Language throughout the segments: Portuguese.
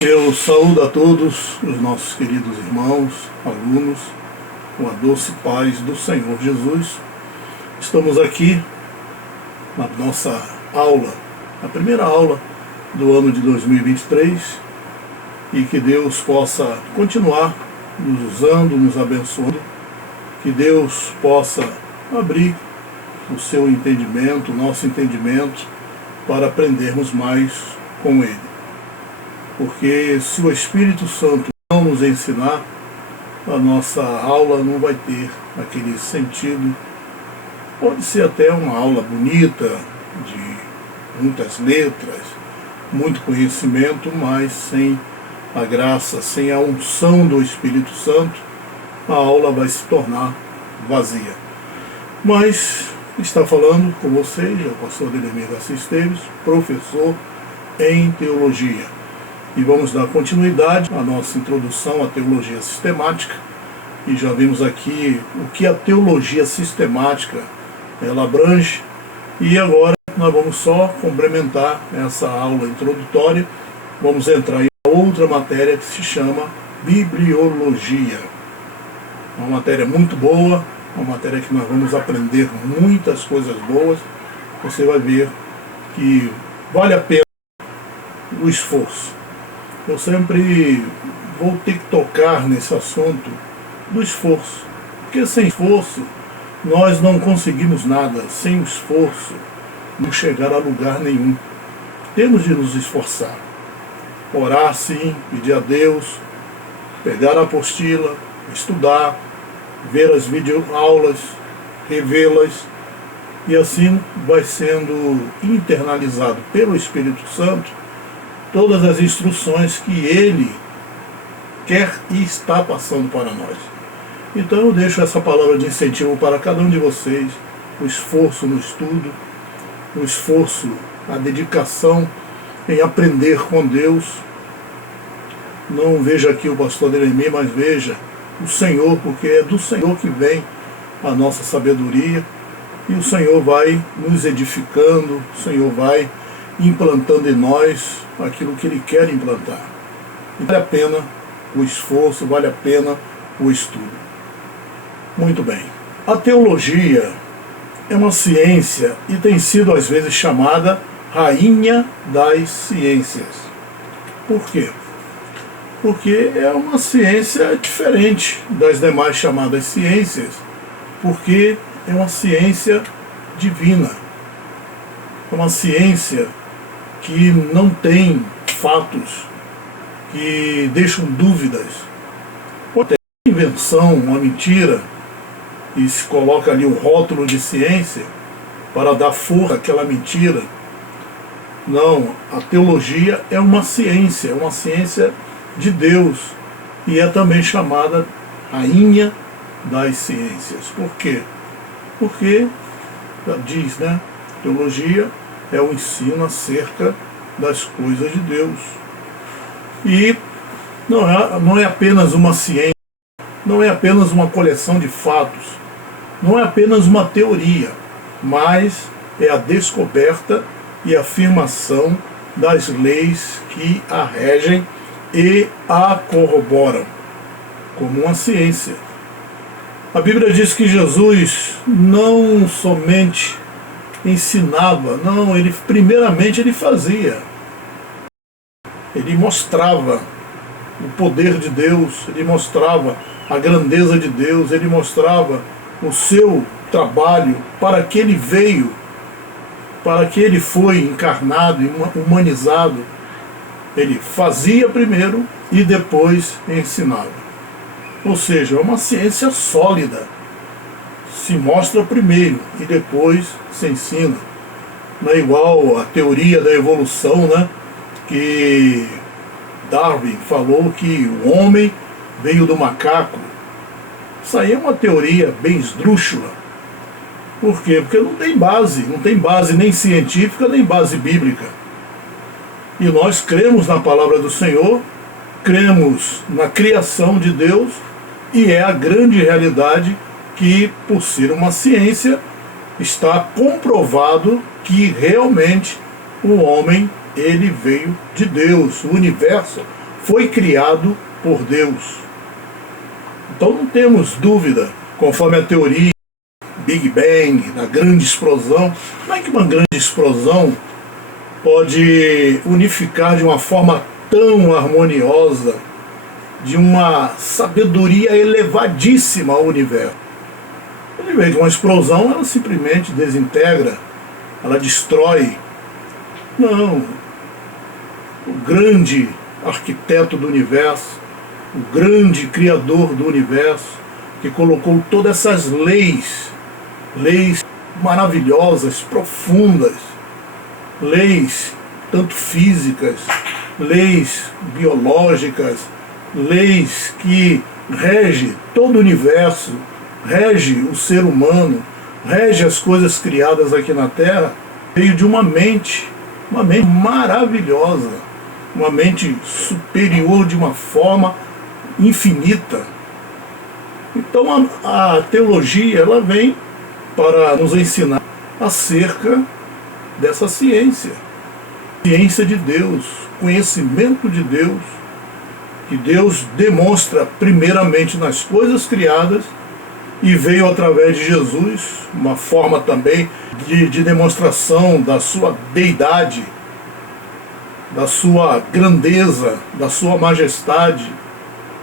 Eu saúdo a todos os nossos queridos irmãos, alunos, com a doce paz do Senhor Jesus. Estamos aqui na nossa aula, a primeira aula do ano de 2023, e que Deus possa continuar nos usando, nos abençoando, que Deus possa abrir o seu entendimento, o nosso entendimento, para aprendermos mais com Ele. Porque se o Espírito Santo não nos ensinar, a nossa aula não vai ter aquele sentido. Pode ser até uma aula bonita, de muitas letras, muito conhecimento, mas sem a graça, sem a unção do Espírito Santo, a aula vai se tornar vazia. Mas está falando com vocês, o pastor Ademir Garcia Esteves, professor em teologia. E vamos dar continuidade à nossa introdução à teologia sistemática. E já vimos aqui o que a teologia sistemática ela abrange. E agora nós vamos só complementar essa aula introdutória. Vamos entrar em outra matéria que se chama bibliologia. Uma matéria muito boa, uma matéria que nós vamos aprender muitas coisas boas. Você vai ver que vale a pena o esforço. Eu sempre vou ter que tocar nesse assunto do esforço, porque sem esforço nós não conseguimos nada, sem o esforço não chegar a lugar nenhum. Temos de nos esforçar, orar sim, pedir a Deus, pegar a apostila, estudar, ver as videoaulas, revê-las, e assim vai sendo internalizado pelo Espírito Santo todas as instruções que Ele quer e está passando para nós. Então eu deixo essa palavra de incentivo para cada um de vocês, o esforço no estudo, o esforço, a dedicação em aprender com Deus. Não veja aqui o pastor Ademir, mas veja o Senhor, porque é do Senhor que vem a nossa sabedoria, e o Senhor vai nos edificando, o Senhor vai implantando em nós aquilo que Ele quer implantar. E vale a pena o esforço, vale a pena o estudo. Muito bem. A teologia é uma ciência e tem sido às vezes chamada rainha das ciências. Por quê? Porque é uma ciência diferente das demais chamadas ciências, porque é uma ciência divina. É uma ciência que não tem fatos, que deixam dúvidas. Pode ter uma invenção, uma mentira, e se coloca ali o rótulo de ciência para dar força àquela mentira. Não, a teologia é uma ciência de Deus, e é também chamada rainha das ciências. Por quê? Porque, já diz, né? Teologia é o ensino acerca das coisas de Deus. E não é apenas uma ciência, não é apenas uma coleção de fatos, não é apenas uma teoria, mas é a descoberta e afirmação das leis que a regem e a corroboram, como uma ciência. A Bíblia diz que Jesus não somente ensinava, não, primeiramente ele fazia. Ele mostrava o poder de Deus, ele mostrava a grandeza de Deus, ele mostrava o seu trabalho, para que ele veio, para que ele foi encarnado e humanizado. Ele fazia primeiro e depois ensinava. Ou seja, é uma ciência sólida. Se mostra primeiro e depois se ensina. Não é igual a teoria da evolução, né? Que Darwin falou que o homem veio do macaco. Isso aí é uma teoria bem esdrúxula. Por quê? Porque não tem base nem científica, nem base bíblica. E nós cremos na palavra do Senhor, cremos na criação de Deus, e é a grande realidade que, por ser uma ciência, está comprovado que realmente o homem, ele veio de Deus. O universo foi criado por Deus. Então não temos dúvida, conforme a teoria Big Bang, da grande explosão, como é que uma grande explosão pode unificar de uma forma tão harmoniosa, de uma sabedoria elevadíssima ao universo? Ele vê que uma explosão, ela simplesmente desintegra, ela destrói. Não. O grande arquiteto do universo, o grande criador do universo, que colocou todas essas leis maravilhosas, profundas, leis tanto físicas, leis biológicas, leis que regem todo o universo, rege o ser humano, rege as coisas criadas aqui na Terra, veio de uma mente maravilhosa, uma mente superior de uma forma infinita. Então a teologia, ela vem para nos ensinar acerca dessa ciência de Deus, conhecimento de Deus, que Deus demonstra primeiramente nas coisas criadas e veio através de Jesus, uma forma também de demonstração da sua deidade, da sua grandeza, da sua majestade.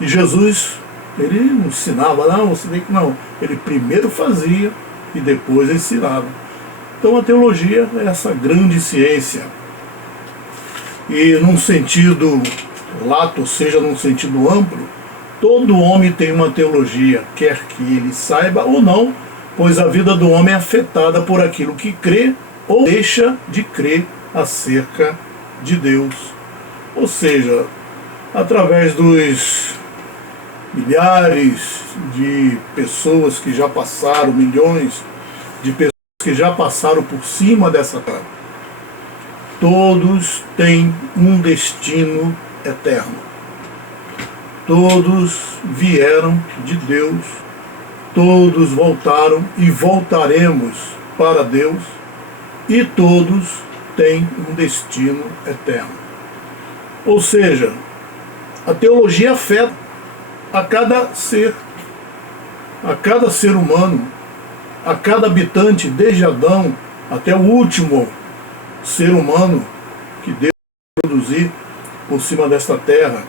E Jesus, ele não ensinava, não, você vê que não, ele primeiro fazia e depois ensinava. Então a teologia é essa grande ciência. E num sentido lato, ou seja, num sentido amplo, todo homem tem uma teologia, quer que ele saiba ou não, pois a vida do homem é afetada por aquilo que crê ou deixa de crer acerca de Deus. Ou seja, através dos milhares de pessoas que já passaram, milhões de pessoas que já passaram por cima dessa terra, todos têm um destino eterno. Todos vieram de Deus, todos voltaram e voltaremos para Deus, e todos têm um destino eterno. Ou seja, a teologia afeta a cada ser humano, a cada habitante, desde Adão até o último ser humano que Deus produzir por cima desta terra.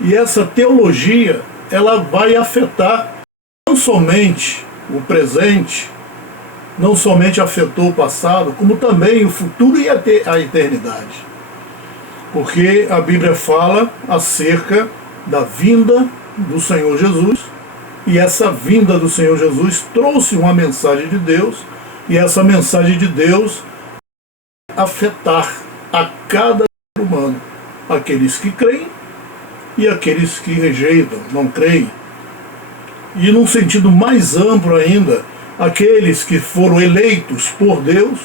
E essa teologia, ela vai afetar não somente o presente, não somente afetou o passado, como também o futuro e a eternidade. Porque a Bíblia fala acerca da vinda do Senhor Jesus, e essa vinda do Senhor Jesus trouxe uma mensagem de Deus, e essa mensagem de Deus afetar a cada ser humano, aqueles que creem e aqueles que rejeitam, não creem. E num sentido mais amplo ainda, aqueles que foram eleitos por Deus,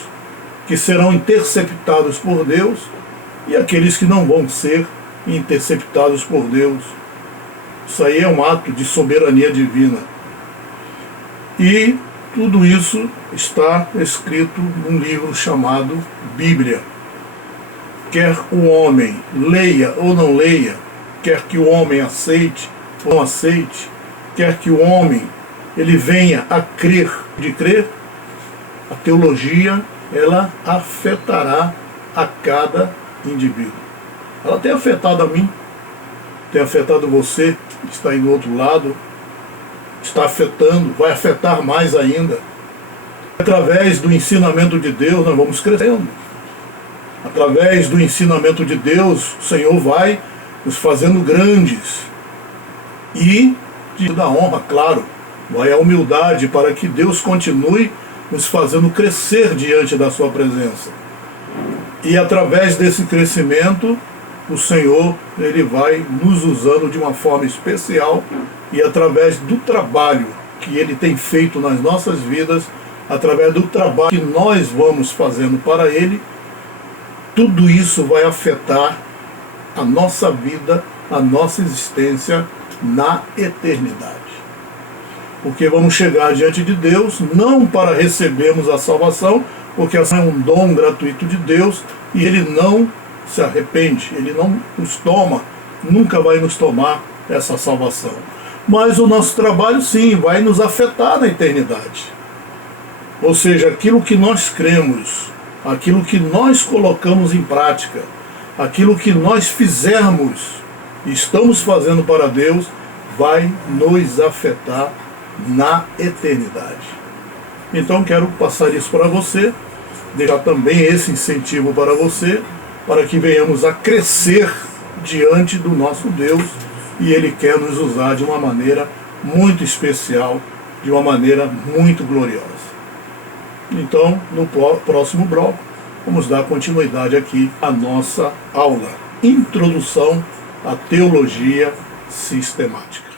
que serão interceptados por Deus, e aqueles que não vão ser interceptados por Deus. Isso aí é um ato de soberania divina. E tudo isso está escrito num livro chamado Bíblia. Quer o homem leia ou não leia, quer que o homem aceite ou não aceite, quer que o homem ele venha a crer, de crer, a teologia ela afetará a cada indivíduo. Ela tem afetado a mim, tem afetado você, que está aí do outro lado, está afetando, vai afetar mais ainda. Através do ensinamento de Deus nós vamos crescendo. Através do ensinamento de Deus, o Senhor vai nos fazendo grandes. E da honra, claro, vai a humildade para que Deus continue nos fazendo crescer diante da sua presença. E através desse crescimento, o Senhor ele vai nos usando de uma forma especial, e através do trabalho que Ele tem feito nas nossas vidas, através do trabalho que nós vamos fazendo para Ele, tudo isso vai afetar a nossa vida, a nossa existência na eternidade. Porque vamos chegar diante de Deus, não para recebermos a salvação, porque essa é um dom gratuito de Deus, e Ele não se arrepende, Ele não nos toma nunca vai nos tomar essa salvação. Mas o nosso trabalho, sim, vai nos afetar na eternidade. Ou seja, aquilo que nós cremos, aquilo que nós colocamos em prática, aquilo que nós fizermos e estamos fazendo para Deus, vai nos afetar na eternidade. Então quero passar isso para você, deixar também esse incentivo para você, para que venhamos a crescer diante do nosso Deus, e Ele quer nos usar de uma maneira muito especial, de uma maneira muito gloriosa. Então, no próximo bloco, vamos dar continuidade aqui à nossa aula, Introdução à Teologia Sistemática.